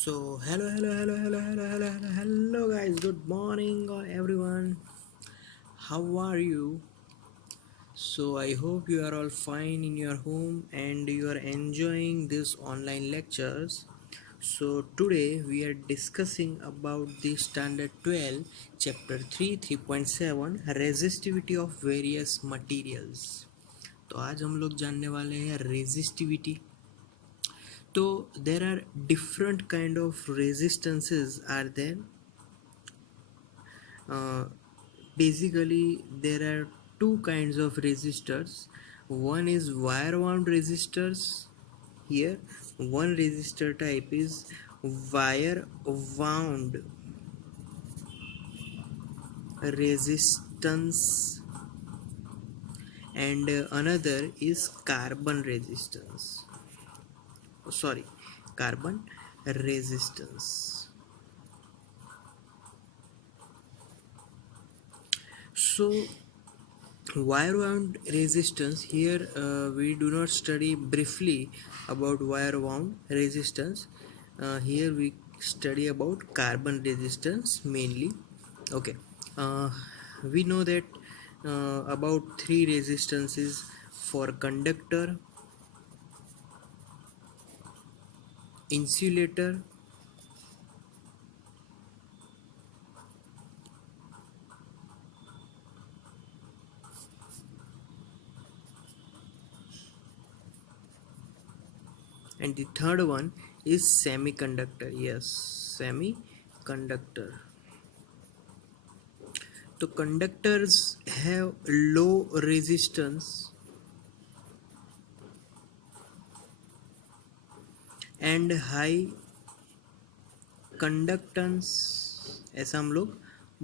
Hello, guys. Good morning, everyone. How are you? So, I hope you are all fine in your home and you are enjoying these online lectures. So, today we are discussing about the Standard 12, Chapter 3, 3.7 Resistivity of Various Materials. तो आज हम लोग जानने वाले हैं resistivity. तो there are different kind of resistances are there. uh, Basically there are two kinds of resistors. One is wire wound resistors. Here one resistor type is wire wound resistance, and another is carbon resistance. Sorry, carbon resistance. So wire wound resistance, here we do not study briefly about wire wound resistance. Here we study about carbon resistance mainly. Okay. uh, we know that about three resistances for conductor, insulator, and the third one is semiconductor. Yes, semiconductor. So conductors have low resistance and high conductance. ऐसा हम लोग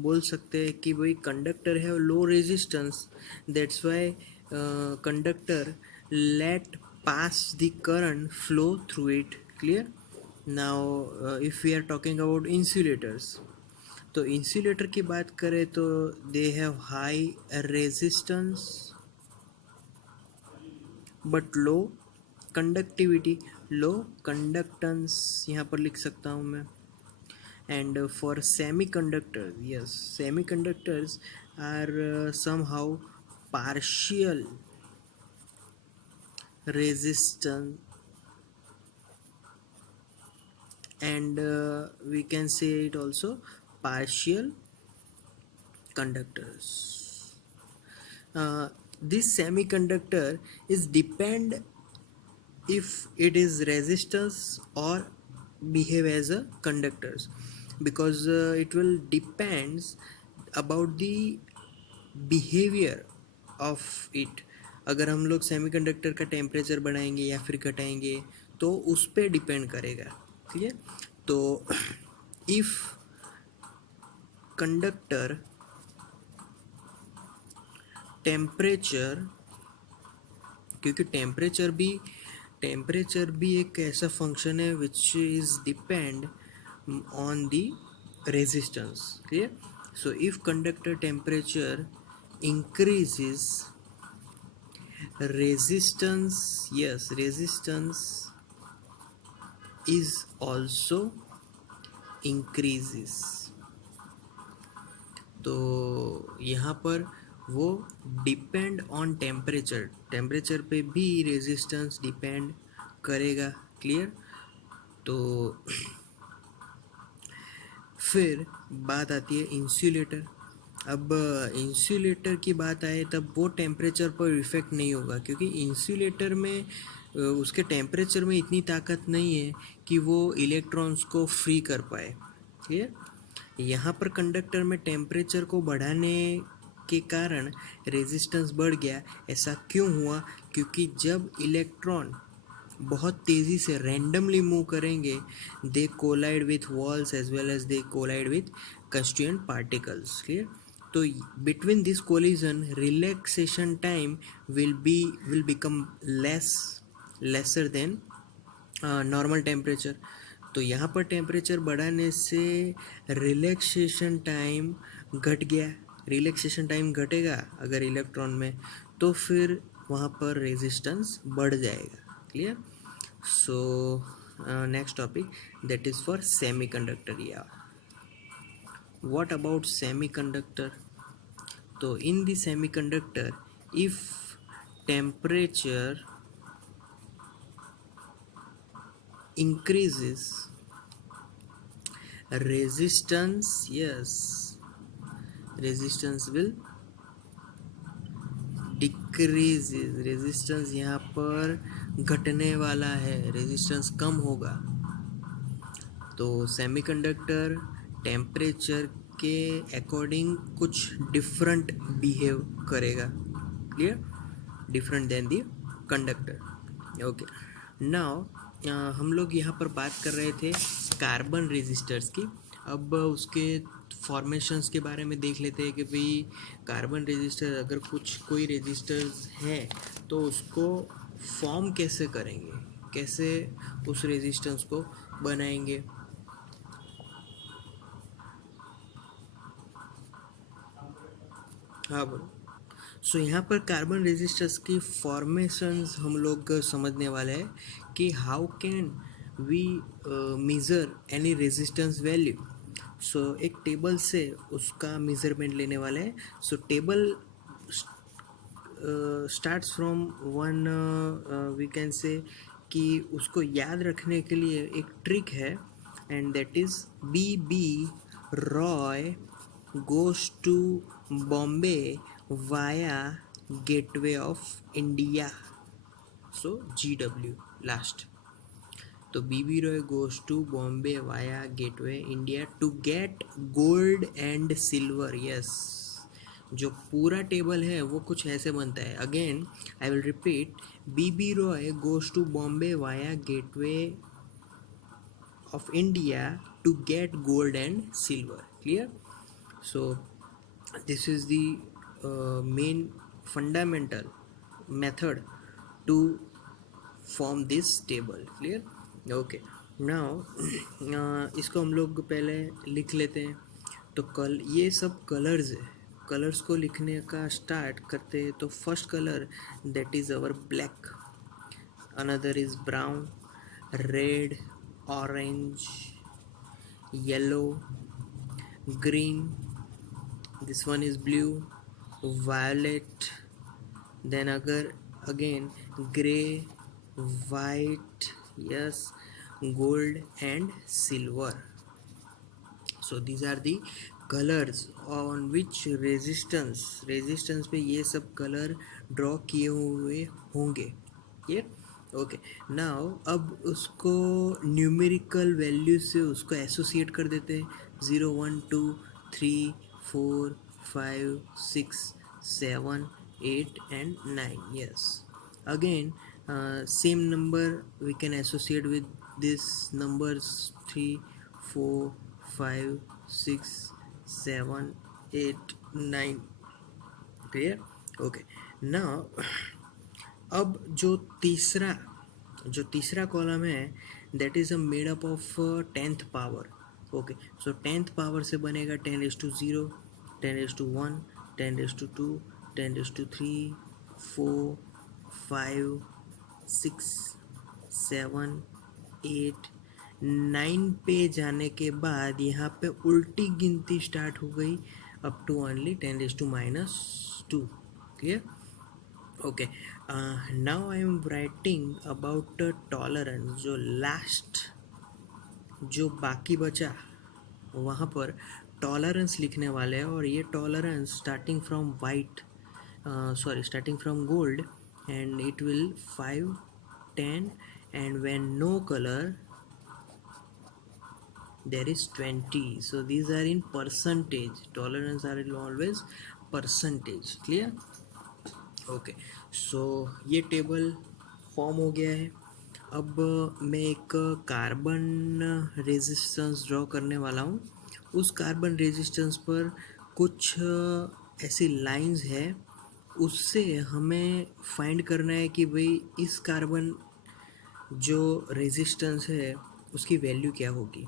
बोल सकते हैं कि भाई conductor है low resistance, that's why conductor let pass the current flow through it. Clear. Now if we are talking about insulators, तो इंसुलेटर की बात करें तो they have high resistance but low conductivity, low conductance यहाँ पर लिख सकता हूँ मैं. And for semiconductors, yes, semiconductors are somehow partial resistant, and we can say it also partial conductors. This semiconductor is depend if it is resistance or behave as a conductors, because it will depends about the behaviour of it. अगर हम लोग semiconductor का temperature बढ़ाएंगे या फिर घटाएंगे तो उस पर डिपेंड करेगा. क्लियर. तो इफ कंडक्टर टेम्परेचर, क्योंकि टेम्परेचर भी एक ऐसा फंक्शन है which is depend on the resistance. Clear. So if conductor temperature increases, resistance, yes, resistance is also increases. तो यहाँ पर वो डिपेंड ऑन टेम्परेचर, टेम्परेचर पे भी रेजिस्टेंस डिपेंड करेगा. क्लियर. तो फिर बात आती है इंसुलेटर. अब इंसुलेटर की बात आए तब वो टेम्परेचर पर इफ़ेक्ट नहीं होगा, क्योंकि इंसुलेटर में उसके टेम्परेचर में इतनी ताकत नहीं है कि वो इलेक्ट्रॉन्स को फ्री कर पाए. ठीक. यहाँ पर कंडक्टर में टेम्परेचर को बढ़ाने के कारण रेजिस्टेंस बढ़ गया. ऐसा क्यों हुआ? क्योंकि जब इलेक्ट्रॉन बहुत तेज़ी से रैंडमली मूव करेंगे, they collide with walls as well as they collide with constituent particles. Clear. तो between this collision relaxation time will become lesser than normal temperature. तो यहाँ पर टेम्परेचर बढ़ाने से रिलैक्सेशन टाइम घट गया. रिलैक्सेशन टाइम घटेगा अगर इलेक्ट्रॉन में, तो फिर वहाँ पर रेजिस्टेंस बढ़ जाएगा. Clear. So next topic, that is for semiconductor. Yeah, what about semiconductor? So in the semiconductor, if temperature increases, resistance, yes, resistance will decreases, resistance यहाँ पर घटने वाला है, रेजिस्टेंस कम होगा। तो सेमीकंडक्टर टेम्परेचर के अकॉर्डिंग कुछ डिफरेंट बिहेव करेगा, clear, different than the conductor. Okay, now हम लोग यहाँ पर बात कर रहे थे कार्बन रेजिस्टर्स की। अब उसके फॉर्मेशंस के बारे में देख लेते हैं कि भाई कार्बन रेजिस्टर अगर कोई रेजिस्टर्स है तो उसको फॉर्म कैसे करेंगे, कैसे उस रेजिस्टेंस को बनाएंगे। हाँ बोलो। सो यहाँ पर कार्बन रेजिस्टर्स की फॉर्मेशंस हम लोग समझने वाले हैं कि how can we measure any resistance value. So एक टेबल से उसका मेज़रमेंट लेने वाले हैं। So table starts from one, we can say कि उसको याद रखने के लिए एक ट्रिक है, and that is B Roy goes to Bombay via Gateway of India, so GW last. तो B Roy goes to Bombay via Gateway India to get gold and silver. Yes, जो पूरा टेबल है वो कुछ ऐसे बनता है। Again I will repeat, B Roy goes to Bombay via Gateway of India to get gold and silver, clear. So this is the main fundamental method to form this table, clear, okay। now इसको हम लोग पहले लिख लेते हैं। तो ये सब कलर्स है, कलर्स को लिखने का स्टार्ट करते हैं। तो first colour that is our black, another is brown, red, orange, yellow, green, this one is blue, violet, then again gray, white, yes, gold and silver। so these are the colors on which resistance पे ये सब colour draw किए हुए होंगे, ये okay. Now अब उसको numerical value से उसको एसोसिएट कर देते हैं, 0 1 2 3 4 5 6 7 8 and 9। yes, again same number we can associate with these numbers 3 4 5 6 7 8 9, clear, okay। now अब जो तीसरा कॉलम है that is made up of 10th power, okay. So 10th power से बनेगा 10⁻0, 10⁻1, 10⁻2, 10⁻3 4 5 6 7 8 9 पे जाने के बाद यहाँ पे उल्टी गिनती स्टार्ट हो गई up to only 10⁻2, clear, okay. Now I am writing about tolerance, जो लास्ट जो बाकी बचा वहाँ पर टॉलरेंस लिखने वाले हैं। और ये tolerance starting from starting from gold and it will 5 10 and when no color there is 20। so these are in percentage, tolerance are always percentage, clear, okay. So ये टेबल फॉर्म हो गया है। अब मैं एक कार्बन रेजिस्टेंस ड्रॉ करने वाला हूँ। उस कार्बन रेजिस्टेंस पर कुछ ऐसी लाइंस है, उससे हमें फाइंड करना है कि भाई इस कार्बन जो रेजिस्टेंस है उसकी वैल्यू क्या होगी।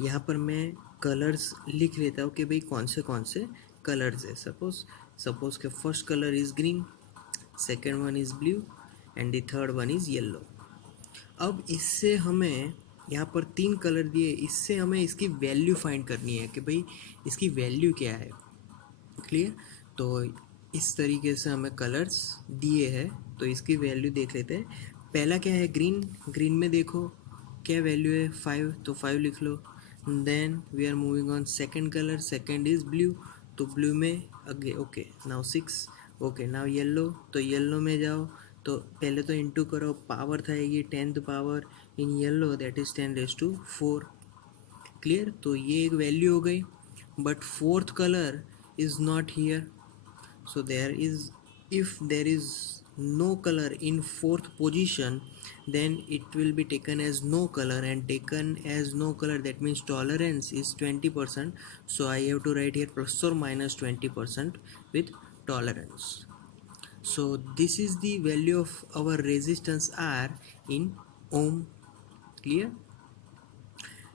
यहाँ पर मैं कलर्स लिख लेता हूँ कि भाई कौन से कलर्स है। सपोज के first colour is green, second one is blue and the third one is yellow. अब इससे हमें यहाँ पर 3 कलर दिए, इससे हमें इसकी वैल्यू फाइंड करनी है कि भाई इसकी वैल्यू क्या है। क्लियर। तो इस तरीके से हमें कलर्स दिए हैं, तो इसकी वैल्यू देख लेते हैं। पहला क्या है, ग्रीन। ग्रीन में देखो क्या वैल्यू है, 5, तो 5 लिख लो। Then we are moving on second colour, second is blue, तो ब्लू में अगे okay now 6। Okay now yellow, तो येलो में जाओ, तो पहले तो इंटू करो, पावर थाएगी 10th power in yellow, that is 10⁻⁴। Clear. तो ये एक वैल्यू हो गई, but fourth colour is not here, so there is, if there is no color in fourth position, then it will be taken as no color, and taken as no color, that means tolerance is 20%, so I have to write here plus or minus 20% with tolerance. So this is the value of our resistance R in ohm. Clear.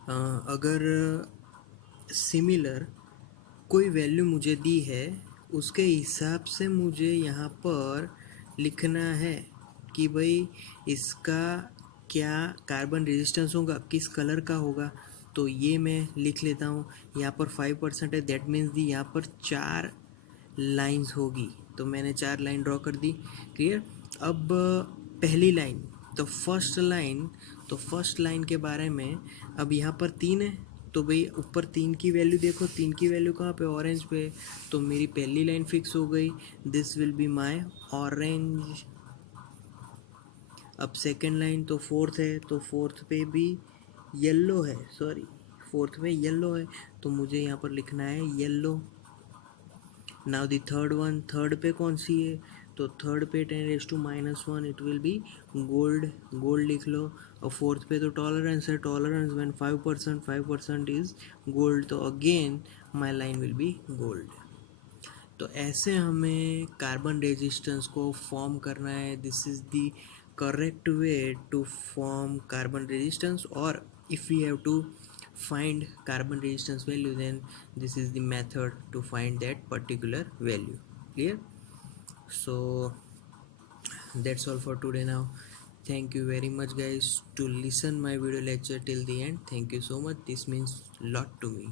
अगर similar कोई value मुझे दी है, उसके हिसाब से मुझे यहाँ पर लिखना है कि भाई इसका क्या कार्बन रेजिस्टेंस होगा, किस कलर का होगा। तो ये मैं लिख लेता हूँ। यहाँ पर 5% है, दैट मीन्स दी यहाँ पर 4 लाइंस होगी, तो मैंने 4 लाइन ड्रॉ कर दी। क्लियर। अब पहली लाइन, तो फर्स्ट लाइन के बारे में, अब यहाँ पर 3 है, तो भाई ऊपर 3 की वैल्यू देखो, 3 की वैल्यू कहाँ पे, ऑरेंज पे, तो मेरी पहली लाइन फिक्स हो गई, this will be my orange. अब सेकंड लाइन, तो फोर्थ है, तो फोर्थ पे भी येलो है, सॉरी फोर्थ में येलो है, तो मुझे यहाँ पर लिखना है yellow. Now the third one, third पे कौन सी है, तो थर्ड पे 10⁻⁻1, it will be gold, gold लिख लो। और फोर्थ पे तो टॉलरेंस है, टॉलरेंस व्हेन 5% इज गोल्ड, तो again my line will be gold. तो ऐसे हमें कार्बन रेजिस्टेंस को फॉर्म करना है। This is the correct way to form carbon resistance, और if we have to find carbon resistance value, then this is the method to find that particular value. Clear. So that's all for today now. Thank you very much guys to listen my video lecture till the end. Thank you so much, this means lot to me.